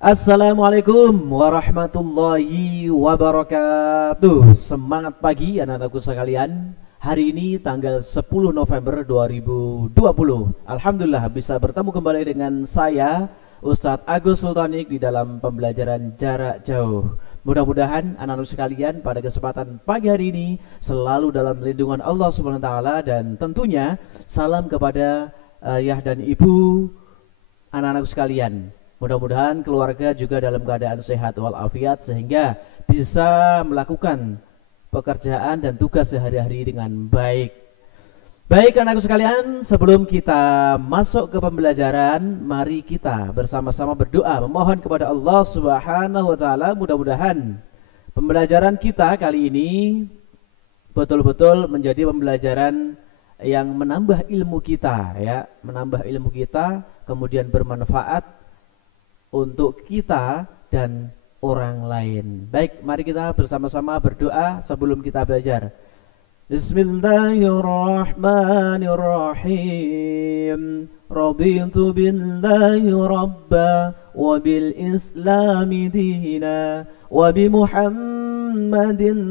Assalamualaikum warahmatullahi wabarakatuh. Semangat pagi anak-anakku sekalian. Hari ini tanggal 10 November 2020. Alhamdulillah bisa bertemu kembali dengan saya Ustadz Agus Sultanik di dalam pembelajaran jarak jauh. Mudah-mudahan anak-anak sekalian pada kesempatan pagi hari ini selalu dalam lindungan Allah Subhanahu wa taala, dan tentunya salam kepada ayah dan ibu anak-anak sekalian. Mudah-mudahan keluarga juga dalam keadaan sehat walafiat sehingga bisa melakukan pekerjaan dan tugas sehari-hari dengan baik. Baik anak-anak sekalian, sebelum kita masuk ke pembelajaran, mari kita bersama-sama berdoa memohon kepada Allah Subhanahu wa taala. Mudah-mudahan pembelajaran kita kali ini betul-betul menjadi pembelajaran yang menambah ilmu kita, ya, menambah ilmu kita, kemudian bermanfaat untuk kita dan orang lain. Baik, mari kita bersama-sama berdoa sebelum kita belajar. Bismillahirrahmanirrahim. Raditu billahi rabba wa bil islami dina wa bi Muhammadin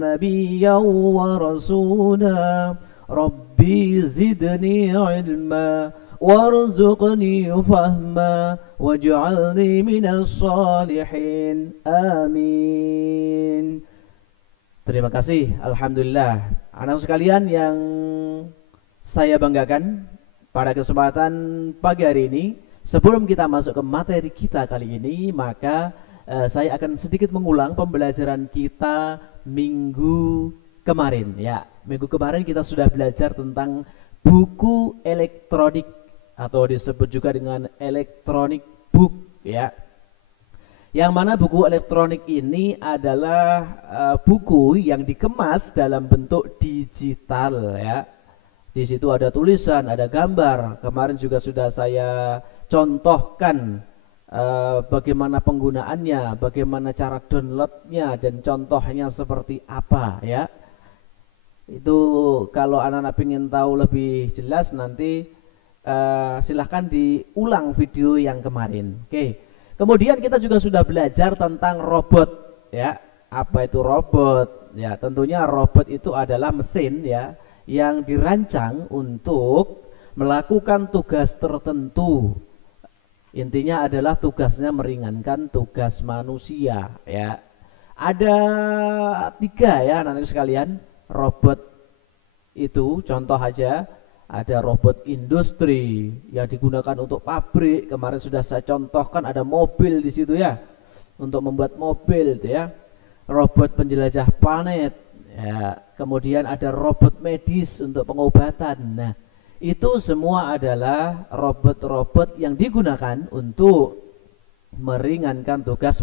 nabiyyan wa rasula. Rabbi zidni ilma warzuqni fahma waj'alni minas salihin. Amin. Terima kasih. Alhamdulillah. Anak sekalian yang saya banggakan, pada kesempatan pagi hari ini, sebelum kita masuk ke materi kita kali ini, maka saya akan sedikit mengulang pembelajaran kita minggu kemarin, ya. Minggu kemarin kita sudah belajar tentang buku elektronik atau disebut juga dengan electronic book, ya. Yang mana buku elektronik ini adalah buku yang dikemas dalam bentuk digital, ya. Di situ ada tulisan, ada gambar. Kemarin juga sudah saya contohkan bagaimana penggunaannya, bagaimana cara downloadnya, dan contohnya seperti apa, ya. Itu kalau anak-anak ingin tahu lebih jelas nanti silahkan diulang video yang kemarin. Oke. Kemudian kita juga sudah belajar tentang robot, ya. Apa itu robot? Ya, tentunya robot itu adalah mesin, ya, yang dirancang untuk melakukan tugas tertentu. Intinya adalah tugasnya meringankan tugas manusia, ya. Ada 3, ya, anak-anak sekalian. Robot itu contoh aja, ada robot industri yang digunakan untuk pabrik. Kemarin sudah saya contohkan, ada mobil di situ, ya, untuk membuat mobil itu, ya. Robot penjelajah planet, ya. Kemudian ada robot medis untuk pengobatan. Nah, itu semua adalah robot-robot yang digunakan untuk meringankan tugas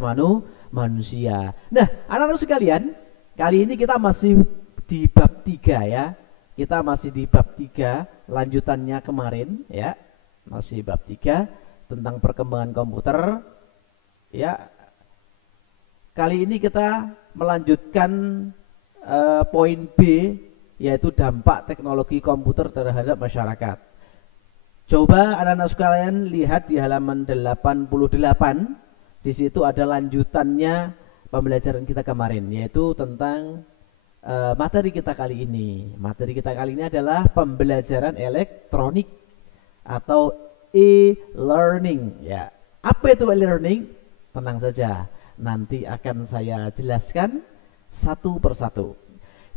manusia. Nah, anak-anak sekalian, kali ini kita masih di bab 3, ya. Kita masih di bab 3, lanjutannya kemarin, ya. Masih bab 3 tentang perkembangan komputer, ya. Kali ini kita melanjutkan poin B, yaitu dampak teknologi komputer terhadap masyarakat. Coba anak-anak sekalian lihat di halaman 88. Di situ ada lanjutannya pembelajaran kita kemarin, yaitu tentang materi kita kali ini. Materi kita kali ini adalah pembelajaran elektronik atau e-learning, ya. Apa itu e-learning? Tenang saja, nanti akan saya jelaskan satu persatu.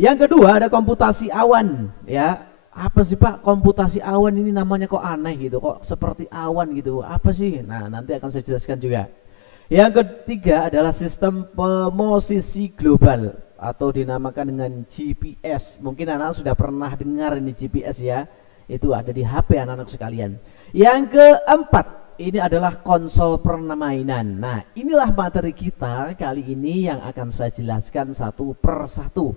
Yang kedua ada komputasi awan, ya. Apa sih Pak komputasi awan ini, namanya kok aneh gitu, kok seperti awan gitu, apa sih? Nah, nanti akan saya jelaskan juga. Yang ketiga adalah sistem pemosisi global atau dinamakan dengan GPS. Mungkin anak-anak sudah pernah dengar ini GPS, ya. Itu ada di HP anak-anak sekalian. Yang keempat, ini adalah konsol permainan. Nah, inilah materi kita kali ini yang akan saya jelaskan satu persatu.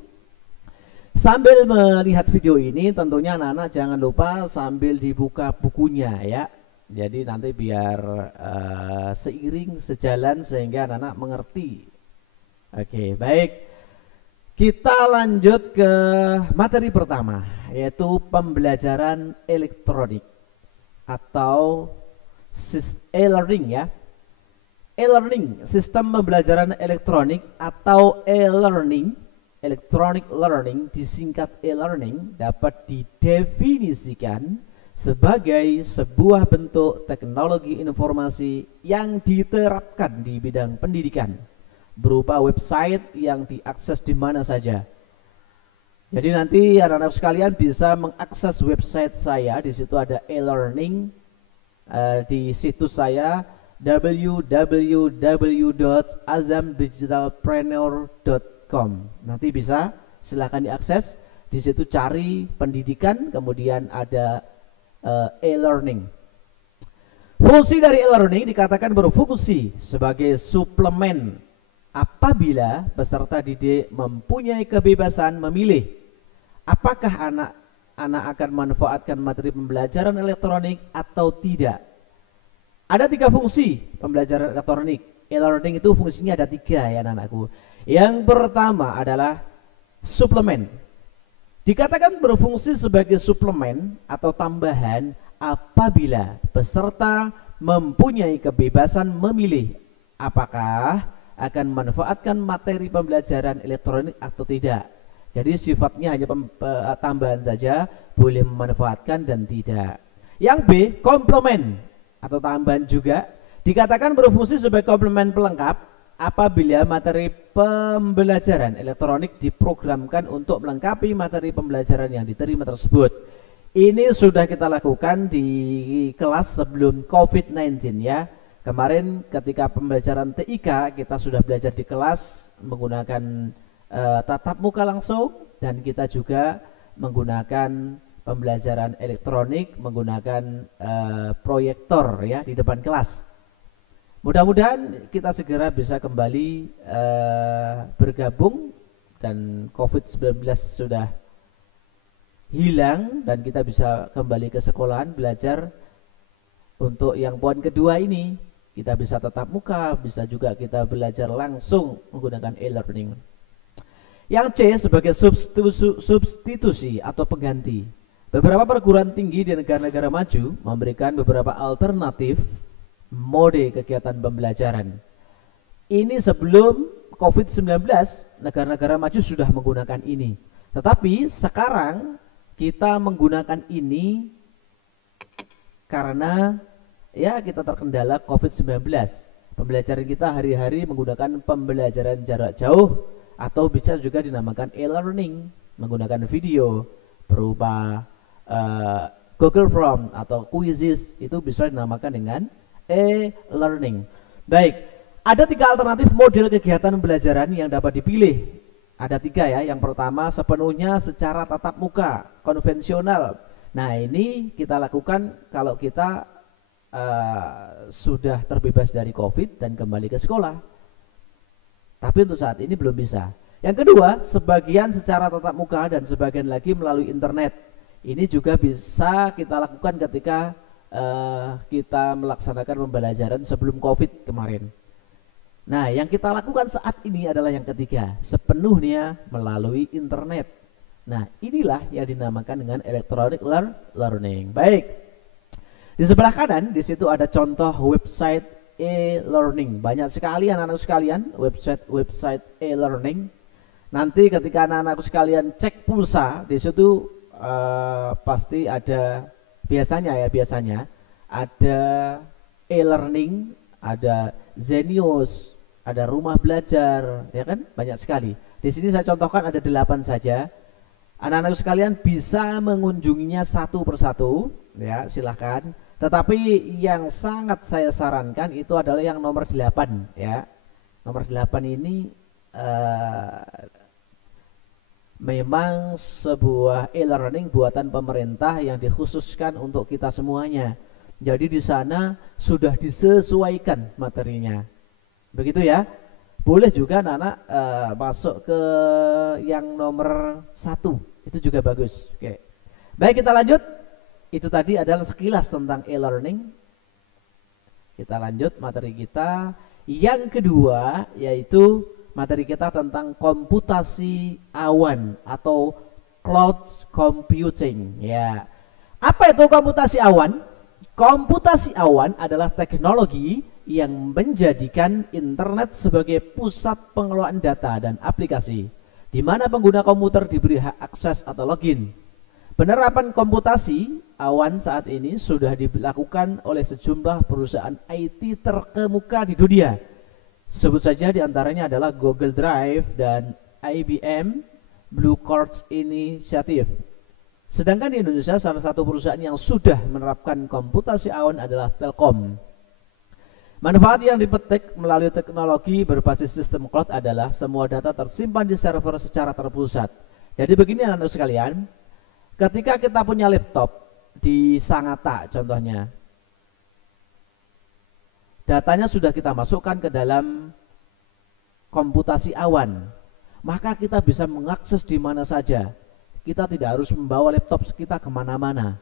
Sambil melihat video ini, tentunya anak-anak jangan lupa sambil dibuka bukunya, ya. Jadi nanti biar seiring sejalan sehingga anak-anak mengerti. Oke, baik. Kita lanjut ke materi pertama, yaitu pembelajaran elektronik atau e-learning, ya. E-learning, sistem pembelajaran elektronik atau e-learning, electronic learning disingkat e-learning, dapat didefinisikan sebagai sebuah bentuk teknologi informasi yang diterapkan di bidang pendidikan berupa website yang diakses di mana saja. Jadi nanti anak-anak sekalian bisa mengakses website saya, di situ ada e-learning, di situs saya www.azamdigitalpreneur.com. Nanti bisa silahkan diakses, di situ cari pendidikan, kemudian ada e-learning. Fungsi dari e-learning dikatakan berfungsi sebagai suplemen apabila peserta didik mempunyai kebebasan memilih apakah anak akan memanfaatkan materi pembelajaran elektronik atau tidak. Ada 3 fungsi pembelajaran elektronik. E-learning itu fungsinya ada 3 ya anak-anakku. Yang pertama adalah suplemen. Dikatakan berfungsi sebagai suplemen atau tambahan apabila peserta mempunyai kebebasan memilih apakah akan memanfaatkan materi pembelajaran elektronik atau tidak. Jadi sifatnya hanya tambahan saja, boleh memanfaatkan dan tidak. Yang B, komplement atau tambahan juga, dikatakan berfungsi sebagai komplement pelengkap apabila materi pembelajaran elektronik diprogramkan untuk melengkapi materi pembelajaran yang diterima tersebut. Ini sudah kita lakukan di kelas sebelum COVID-19 ya. Kemarin ketika pembelajaran TIK kita sudah belajar di kelas menggunakan tatap muka langsung, dan kita juga menggunakan pembelajaran elektronik menggunakan proyektor ya di depan kelas. Mudah-mudahan kita segera bisa kembali bergabung dan COVID-19 sudah hilang dan kita bisa kembali ke sekolahan belajar. Untuk yang poin kedua ini kita bisa tatap muka, bisa juga kita belajar langsung menggunakan e-learning. Yang C sebagai substitusi atau pengganti. Beberapa perguruan tinggi di negara-negara maju memberikan beberapa alternatif mode kegiatan pembelajaran. Ini sebelum COVID-19 negara-negara maju sudah menggunakan ini. Tetapi sekarang kita menggunakan ini karena ya kita terkendala COVID-19. Pembelajaran kita hari-hari menggunakan pembelajaran jarak jauh atau bisa juga dinamakan e-learning, menggunakan video berupa Google Form atau quizzes, itu bisa dinamakan dengan e-learning. Baik, ada 3 alternatif model kegiatan pembelajaran yang dapat dipilih. Ada 3 ya. Yang pertama sepenuhnya secara tatap muka, konvensional. Nah ini kita lakukan kalau kita sudah terbebas dari COVID dan kembali ke sekolah. Tapi untuk saat ini belum bisa. Yang kedua, sebagian secara tatap muka dan sebagian lagi melalui internet. Ini juga bisa kita lakukan ketika kita melaksanakan pembelajaran sebelum COVID kemarin. Nah, yang kita lakukan saat ini adalah yang ketiga, sepenuhnya melalui internet. Nah, inilah yang dinamakan dengan electronic learning. Baik. Di sebelah kanan di situ ada contoh website e-learning. Banyak sekali anak-anak sekalian website e-learning. Nanti ketika anak-anak sekalian cek pulsa di situ pasti ada biasanya ada e-learning, ada Zenius, ada rumah belajar, ya kan? Banyak sekali. Di sini saya contohkan ada 8 saja. Anak-anak sekalian bisa mengunjunginya satu persatu, ya silahkan. Tetapi yang sangat saya sarankan itu adalah yang nomor 8, ya. Nomor 8 ini memang sebuah e-learning buatan pemerintah yang dikhususkan untuk kita semuanya. Jadi di sana sudah disesuaikan materinya. Begitu ya. Boleh juga anak-anak masuk ke yang nomor 1. Itu juga bagus. Oke. Baik, kita lanjut. Itu tadi adalah sekilas tentang e-learning. Kita lanjut materi kita. Yang kedua yaitu materi kita tentang komputasi awan atau cloud computing. Apa itu komputasi awan? Komputasi awan adalah teknologi yang menjadikan internet sebagai pusat pengelolaan data dan aplikasi, di mana pengguna komputer diberi hak akses atau login. Penerapan komputasi awan saat ini sudah dilakukan oleh sejumlah perusahaan IT terkemuka di dunia. Sebut saja diantaranya adalah Google Drive dan IBM Blue Quartz Initiative. Sedangkan di Indonesia salah satu perusahaan yang sudah menerapkan komputasi awan adalah Telkom. Manfaat yang dipetik melalui teknologi berbasis sistem cloud adalah semua data tersimpan di server secara terpusat. Jadi begini anak-anak sekalian, ketika kita punya laptop di Sangatta contohnya, datanya sudah kita masukkan ke dalam komputasi awan, maka kita bisa mengakses di mana saja. Kita tidak harus membawa laptop kita kemana-mana.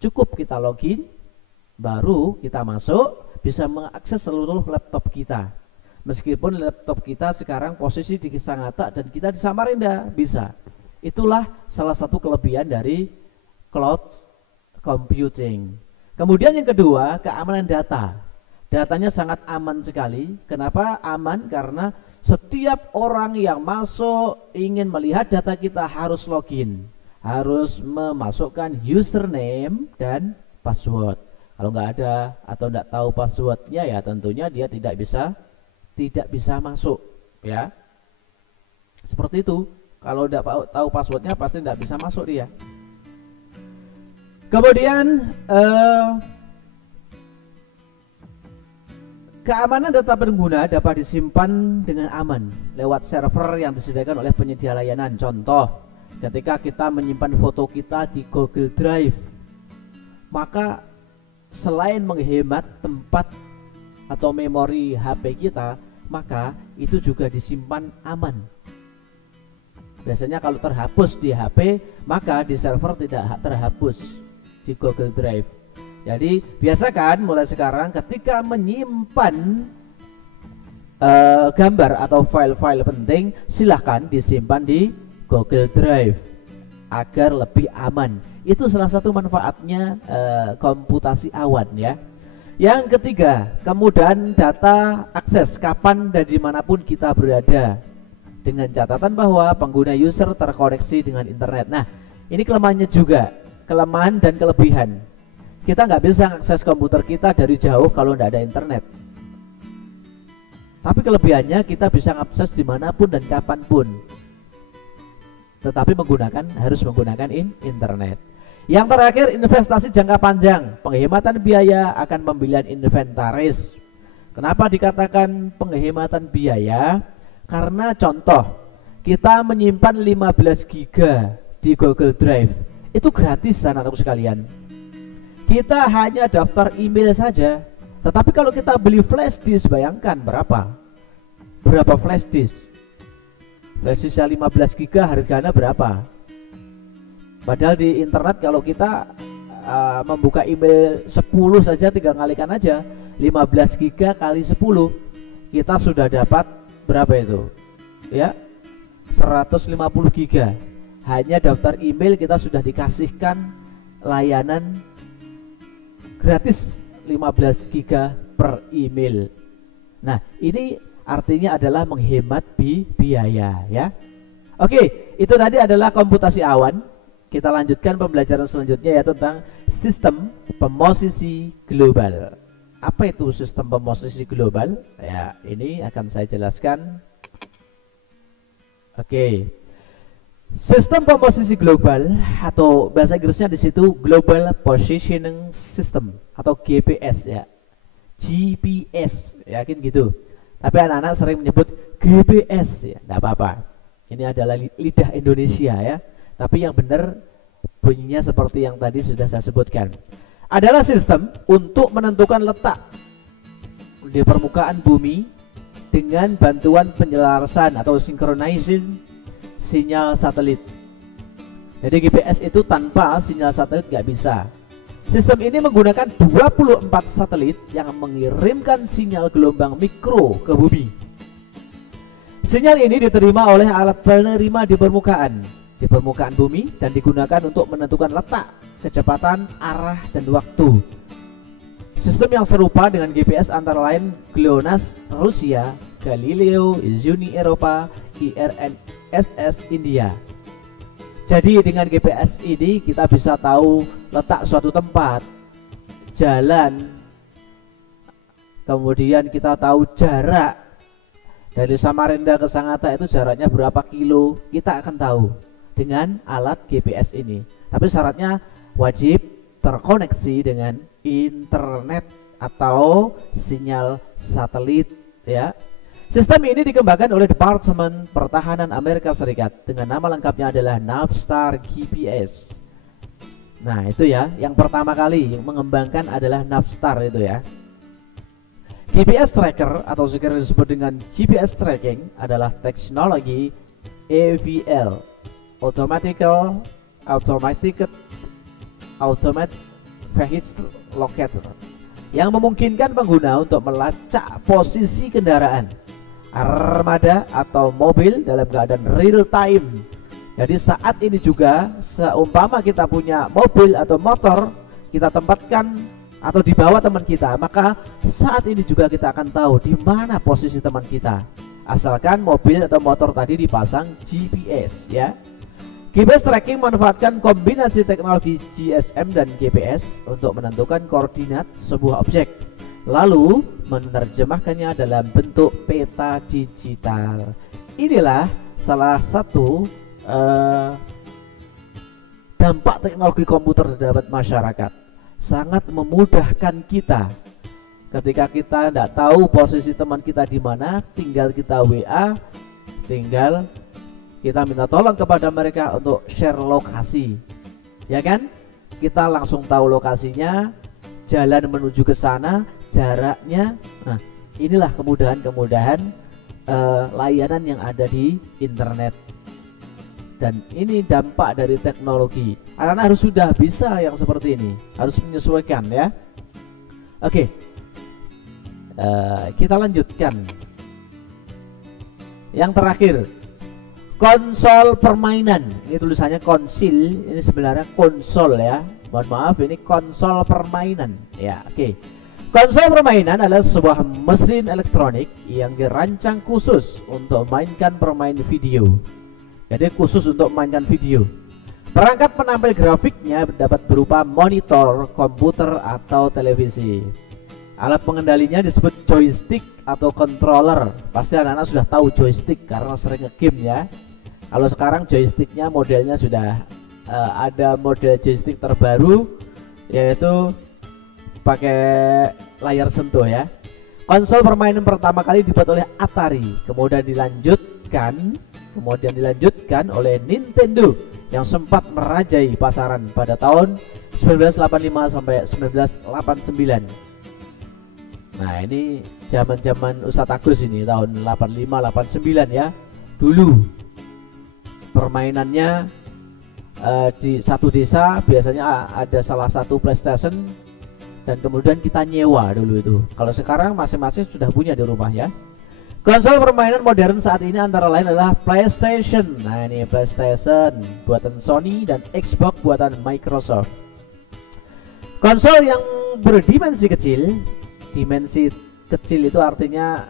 Cukup kita login, baru kita masuk, bisa mengakses seluruh laptop kita. Meskipun laptop kita sekarang posisi di Sangatta dan kita di Samarinda, bisa. Itulah salah satu kelebihan dari cloud computing. Kemudian yang kedua, keamanan data. Datanya sangat aman sekali. Kenapa aman? Karena setiap orang yang masuk ingin melihat data kita harus login, harus memasukkan username dan password. Kalau nggak ada atau nggak tahu passwordnya, ya tentunya dia tidak bisa masuk, ya. Seperti itu. Kalau tidak tahu passwordnya pasti tidak bisa masuk dia. Kemudian keamanan data pengguna dapat disimpan dengan aman lewat server yang disediakan oleh penyedia layanan. Contoh, ketika kita menyimpan foto kita di Google Drive, maka selain menghemat tempat atau memori HP kita, maka itu juga disimpan aman. Biasanya kalau terhapus di HP, maka di server tidak terhapus di Google Drive. Jadi biasakan mulai sekarang ketika menyimpan gambar atau file-file penting, silahkan disimpan di Google Drive agar lebih aman. Itu salah satu manfaatnya komputasi awan, ya. Yang ketiga, kemudahan data akses kapan dan dimanapun kita berada, dengan catatan bahwa pengguna user terkoneksi dengan internet. Nah, ini kelemahannya juga, kelemahan dan kelebihan. Kita nggak bisa akses komputer kita dari jauh kalau nggak ada internet. Tapi kelebihannya kita bisa akses dimanapun dan kapanpun. Tetapi harus menggunakan internet. Yang terakhir, investasi jangka panjang, penghematan biaya akan pembelian inventaris. Kenapa dikatakan penghematan biaya? Karena contoh, kita menyimpan 15 GB di Google Drive, itu gratis anak-anakku sekalian. Kita hanya daftar email saja. Tetapi kalau kita beli flash disk, bayangkan berapa flash disk? Flash disk 15 GB harganya berapa? Padahal di internet kalau kita membuka email 10 saja, tinggal kalikan aja 15 GB kali 10, kita sudah dapat berapa itu? Ya, 150 GB. Hanya daftar email kita sudah dikasihkan layanan gratis 15 GB per email. Nah, ini artinya adalah menghemat biaya, ya. Oke, itu tadi adalah komputasi awan. Kita lanjutkan pembelajaran selanjutnya, yaitu tentang sistem pemosisi global. Apa itu sistem pemosisi global? Ya, ini akan saya jelaskan. Oke. Sistem pemosisi global atau bahasa Inggrisnya di situ Global Positioning System atau GPS, ya. GPS, yakin gitu. Tapi anak-anak sering menyebut GPS, ya. Enggak apa-apa. Ini adalah lidah Indonesia, ya. Tapi yang benar bunyinya seperti yang tadi sudah saya sebutkan. Adalah sistem untuk menentukan letak di permukaan bumi dengan bantuan penyelarasan atau synchronizing sinyal satelit. Jadi GPS itu tanpa sinyal satelit nggak bisa. Sistem ini menggunakan 24 satelit yang mengirimkan sinyal gelombang mikro ke bumi. Sinyal ini diterima oleh alat penerima di permukaan bumi dan digunakan untuk menentukan letak, kecepatan, arah, dan waktu. Sistem yang serupa dengan GPS antara lain GLONASS Rusia, Galileo Uni Eropa, IRNSS India. Jadi dengan GPS ini kita bisa tahu letak suatu tempat, jalan, kemudian kita tahu jarak dari Samarinda ke Sangatta itu jaraknya berapa kilo, kita akan tahu dengan alat GPS ini. Tapi syaratnya wajib terkoneksi dengan internet atau sinyal satelit ya. Sistem ini dikembangkan oleh Departemen Pertahanan Amerika Serikat dengan nama lengkapnya adalah Navstar GPS. Nah itu ya, yang pertama kali yang mengembangkan adalah Navstar itu ya. GPS tracker atau sekarang disebut dengan GPS tracking adalah teknologi AVL, Automated Vehicle Locator, yang memungkinkan pengguna untuk melacak posisi kendaraan, armada atau mobil dalam keadaan real time. Jadi saat ini juga seumpama kita punya mobil atau motor, kita tempatkan atau dibawa teman kita, maka saat ini juga kita akan tahu di mana posisi teman kita, asalkan mobil atau motor tadi dipasang GPS ya. GPS tracking memanfaatkan kombinasi teknologi GSM dan GPS untuk menentukan koordinat sebuah objek, lalu menerjemahkannya dalam bentuk peta digital. Inilah salah satu dampak teknologi komputer terhadap masyarakat. Sangat memudahkan kita. Ketika kita tidak tahu posisi teman kita di mana, tinggal kita WA, tinggal kita minta tolong kepada mereka untuk share lokasi, ya kan? Kita langsung tahu lokasinya, jalan menuju ke sana, jaraknya. Nah, inilah kemudahan-kemudahan layanan yang ada di internet. Dan ini dampak dari teknologi. Anak-anak harus sudah bisa yang seperti ini, harus menyesuaikan ya. Oke, kita lanjutkan. Yang terakhir, konsol permainan. Ini tulisannya konsil, ini sebenarnya konsol ya. Mohon maaf, ini konsol permainan ya. Oke. Konsol permainan adalah sebuah mesin elektronik yang dirancang khusus untuk memainkan permainan video. Jadi khusus untuk memainkan video. Perangkat penampil grafiknya dapat berupa monitor, komputer atau televisi. Alat pengendalinya disebut joystick atau controller. Pasti anak-anak sudah tahu joystick karena sering nge-game ya. Kalau sekarang joysticknya modelnya sudah ada model joystick terbaru, yaitu pakai layar sentuh ya. Konsol permainan pertama kali dibuat oleh Atari, kemudian dilanjutkan oleh Nintendo yang sempat merajai pasaran pada tahun 1985 sampai 1989. Nah, ini zaman-zaman Ustadz Agus ini tahun 85 89 ya. Dulu permainannya di satu desa biasanya ada salah satu PlayStation dan kemudian kita nyewa dulu itu. Kalau sekarang masing-masing sudah punya di rumah ya. Konsol permainan modern saat ini antara lain adalah PlayStation. Nah, ini PlayStation buatan Sony dan Xbox buatan Microsoft. Konsol yang berdimensi kecil, dimensi kecil itu artinya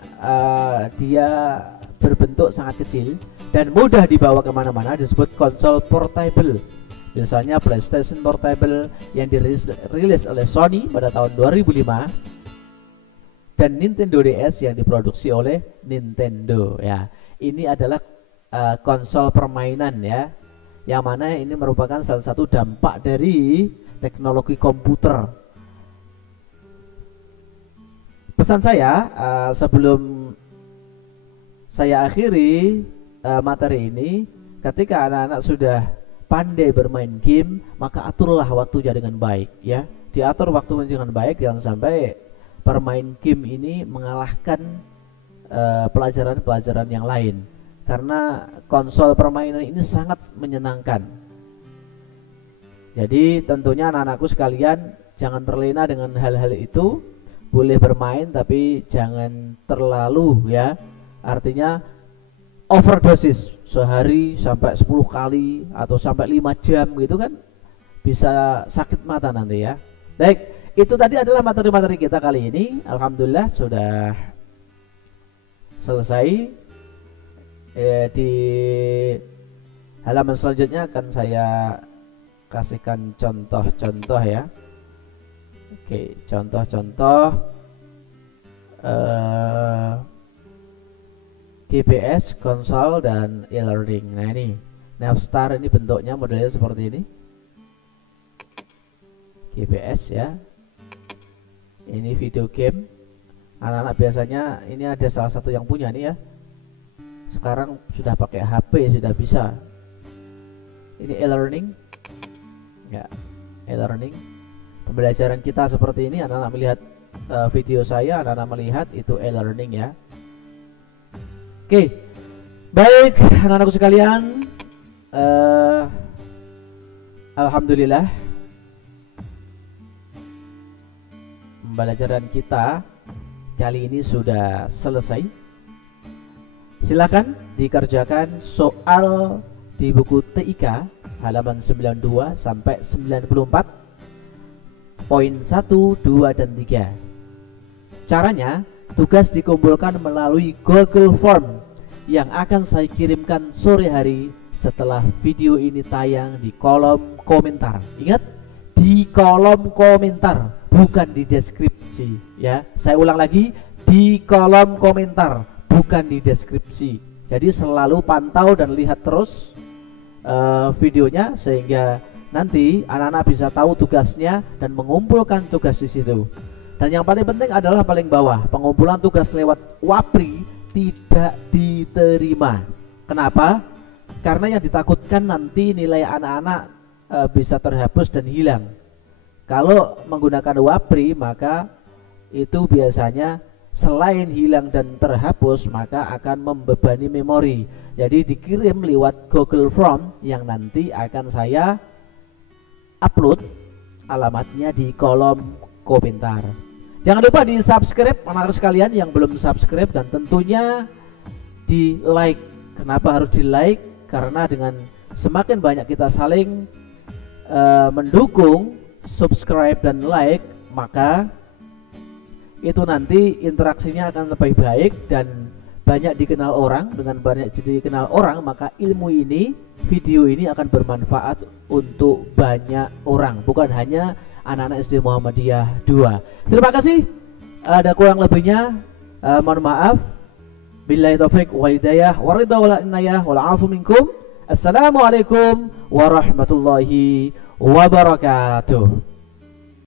dia berbentuk sangat kecil dan mudah dibawa kemana-mana, disebut konsol portable. Misalnya PlayStation Portable yang dirilis oleh Sony pada tahun 2005 dan Nintendo DS yang diproduksi oleh Nintendo ya. Ini adalah konsol permainan ya, yang mana ini merupakan salah satu dampak dari teknologi komputer. Pesan saya sebelum saya akhiri materi ini, ketika anak-anak sudah pandai bermain game, maka aturlah waktunya dengan baik ya. Diatur waktunya dengan baik, jangan sampai bermain game ini mengalahkan pelajaran-pelajaran yang lain. Karena konsol permainan ini sangat menyenangkan. Jadi tentunya anak-anakku sekalian jangan terlena dengan hal-hal itu. Boleh bermain tapi jangan terlalu ya. Artinya overdosis sehari sampai 10 kali atau sampai 5 jam gitu kan bisa sakit mata nanti ya. Baik, itu tadi adalah materi-materi kita kali ini. Alhamdulillah sudah selesai. Di halaman selanjutnya akan saya kasihkan contoh-contoh ya. Oke, contoh-contoh GPS, konsol, dan e-learning. Nah ini Navstar, ini bentuknya modelnya seperti ini. GPS ya. Ini video game. Anak-anak biasanya ini ada salah satu yang punya nih ya. Sekarang sudah pakai HP sudah bisa. Ini e-learning. Ya, e-learning. Pembelajaran kita seperti ini, anak-anak melihat video saya, anak-anak melihat itu e-learning ya. Oke, baik anak-anakku sekalian, alhamdulillah pembelajaran kita kali ini sudah selesai. Silakan dikerjakan soal di buku TIK halaman 92 sampai 94. Poin 1, 2, dan 3. Caranya, tugas dikumpulkan melalui Google Form yang akan saya kirimkan sore hari setelah video ini tayang di kolom komentar. Ingat, di kolom komentar, bukan di deskripsi ya. Saya ulang lagi, di kolom komentar, bukan di deskripsi. Jadi selalu pantau dan lihat terus videonya sehingga nanti anak-anak bisa tahu tugasnya dan mengumpulkan tugas di situ. Dan yang paling penting adalah paling bawah, pengumpulan tugas lewat Wapri tidak diterima. Kenapa? Karena yang ditakutkan nanti nilai anak-anak bisa terhapus dan hilang. Kalau menggunakan Wapri maka itu biasanya selain hilang dan terhapus maka akan membebani memori. Jadi dikirim lewat Google Form yang nanti akan saya upload alamatnya di kolom komentar. Jangan lupa di subscribe anak-anak sekalian yang belum subscribe, dan tentunya di like. Kenapa harus di like? Karena dengan semakin banyak kita saling mendukung, subscribe dan like, maka itu nanti interaksinya akan lebih baik dan banyak dikenal orang. Dengan banyak dikenal orang maka ilmu ini, video ini akan bermanfaat untuk banyak orang, bukan hanya anak-anak SD Muhammadiyah 2. Terima kasih. Ada kurang lebihnya mohon maaf. Billahi taufik wa hidayah wa ridha wal inayah wal afu minkum. Assalamualaikum warahmatullahi wabarakatuh.